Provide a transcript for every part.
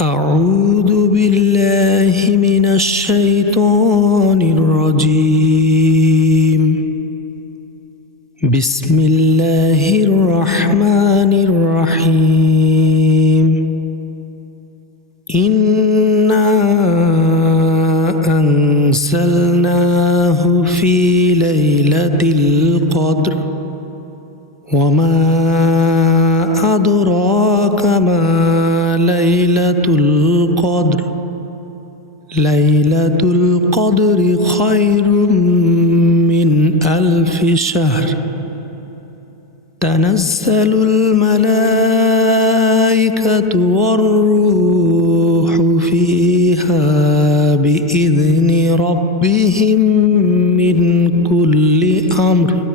أعوذ بالله من الشيطان الرجيم بسم الله الرحمن الرحيم إنا أنزلناه في ليلة القدر وما أدراك ما ليلة القدر ليلة القدر خير من 1000 شهر تنزل الملائكة والروح فيها بإذن ربهم من كل أمر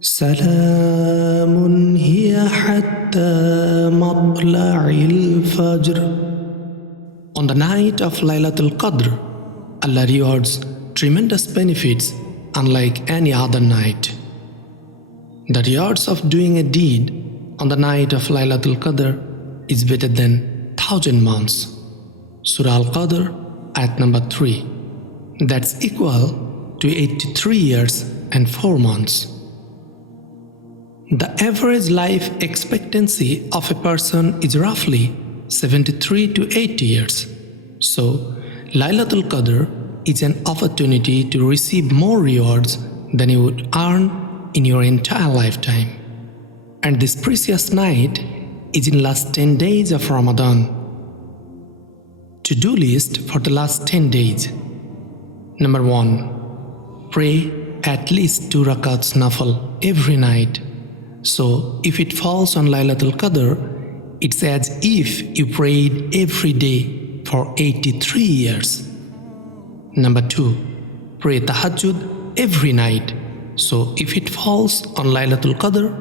سلام هي حتى مطلع الفجر. On the night of Laylatul Qadr, Allah rewards tremendous benefits unlike any other night. The rewards of doing a deed on the night of Laylatul Qadr is better than 1,000 months. Surah Al-Qadr, ayat number 3. That's equal to 83 years and 4 months. The average life expectancy of a person is roughly 73 to 80 years. So, Laylatul Qadr is an opportunity to receive more rewards than you would earn in your entire lifetime. And this precious night is in last 10 days of Ramadan. To-do list for the last 10 days. Number 1. Pray at least 2 rakats nafal every night. So, if it falls on Laylatul Qadr, it's as if you prayed every day for 83 years. Number 2. Pray Tahajjud every night. So, if it falls on Laylatul Qadr,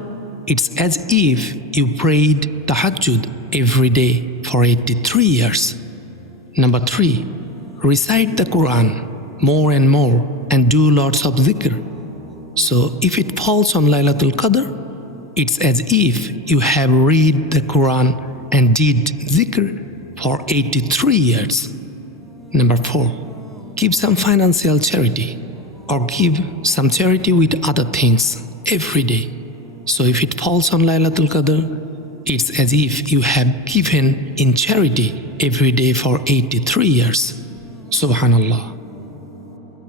it's as if you prayed Tahajjud every day for 83 years. Number 3. Recite the Quran more and more and do lots of zikr. So, if it falls on Laylatul Qadr, it's as if you have read the Quran and did zikr for 83 years. Number 4. Give some financial charity or give some charity with other things every day. So if it falls on Laylatul Qadr, it's as if you have given in charity every day for 83 years. Subhanallah.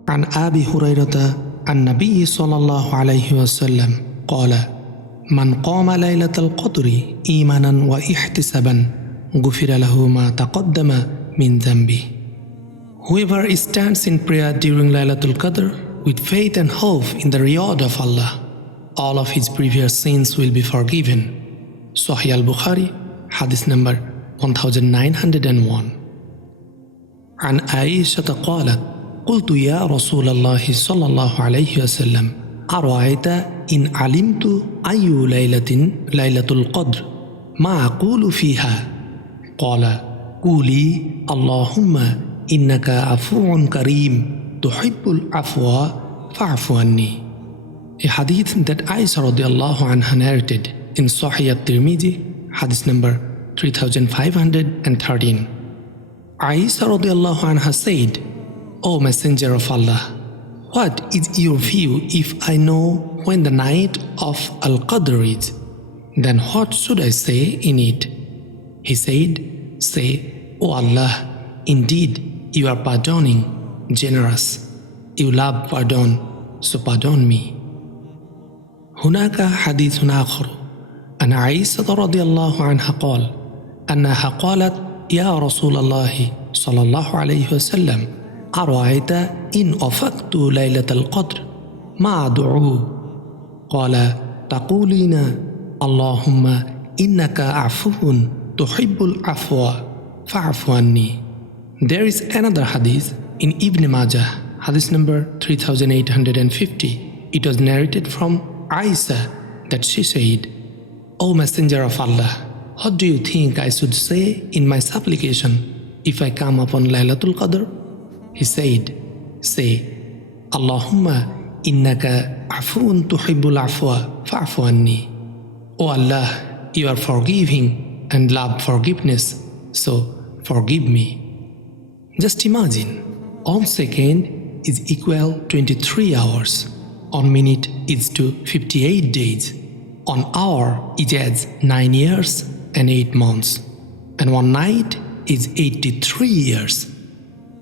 عن أبي هريرة عن النبي صلى الله عليه وسلم قال من قام ليلة القدر إيمانا واحتسابا غفر له ما تقدم من ذنبه. Whoever stands in prayer during Laylatul Qadr with faith and hope in the reward of Allah, all of his previous sins will be forgiven. Sahih al-Bukhari, hadith number 1901. عن عائشة قالت قلت يا رسول الله صلى الله عليه وسلم أرأيت إن علمت أي ليلة القدر ما أقول فيها قال قولي اللهم إنك عفو كريم تحب العفو فاعف عني. A hadith that Aisha radiallahu anha narrated in Sahih al-Tirmidhi, hadith number 3513. Aisha radiallahu anha said, O Messenger of Allah, what is your view if I know when the night of Al-Qadr is? Then what should I say in it? He said, say, O Allah, indeed you are pardoning, generous. You love pardon, so pardon me. هناك حديث آخر عن عائشة رضي الله عنها قال أنها قالت يا رسول الله صلى الله عليه وسلم أرأيت إن أفقت ليلة القدر ما أدعو قال تقولين اللهم إنك عفو تحب العفو فاعف عني. There is another hadith in Ibn Majah, hadith number 3850. It was narrated from Aisha that she said, O Messenger of Allah, what do you think I should say in my supplication if I come upon Laylatul Qadr? He said, say, Allahumma innaka afuun tuhibbul afwa fa'fu anni. O Allah, you are forgiving and love forgiveness, so forgive me. Just imagine, 1 second is equal 23 hours, 1 minute is to 58 days, 1 hour is as 9 years and 8 months, and 1 night is 83 years.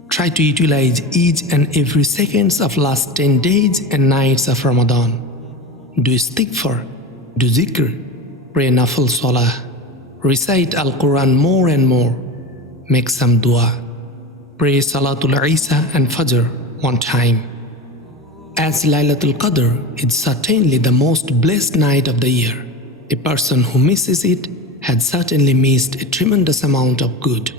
Try to utilize each and every seconds of last 10 days and nights of Ramadan. Do istighfar, do zikr, pray nafil salah, recite Al-Quran more and more, make some dua, pray Salatul Isa and Fajr 1 time. As Laylatul Qadr is certainly the most blessed night of the year, a person who misses it had certainly missed a tremendous amount of good.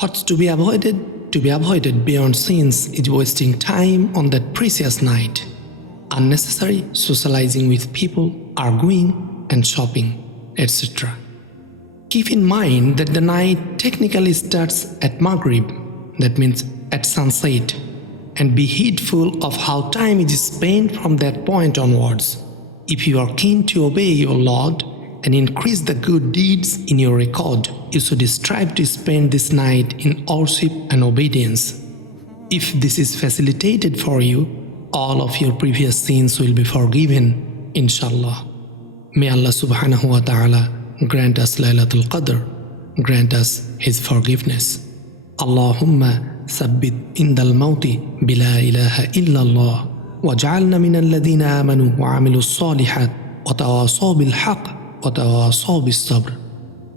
What's to be avoided? To be avoided beyond sins is wasting time on that precious night, unnecessary socializing with people, arguing and shopping, etc. Keep in mind that the night technically starts at Maghrib, that means at sunset, and be heedful of how time is spent from that point onwards. If you are keen to obey your Lord and increase the good deeds in your record, you should strive to spend this night in worship and obedience. If this is facilitated for you, all of your previous sins will be forgiven, inshallah. May Allah subhanahu wa ta'ala grant us Laylatul Qadr, grant us His forgiveness. Allahumma thabbit indal mawti bila ilaha illallah waj'alna min alladhina amanu wa amilu salihat wa tawasaw bil haqq wa tawasaw bis sabr.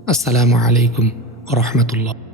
Assalamu alaikum wa rahmatullah.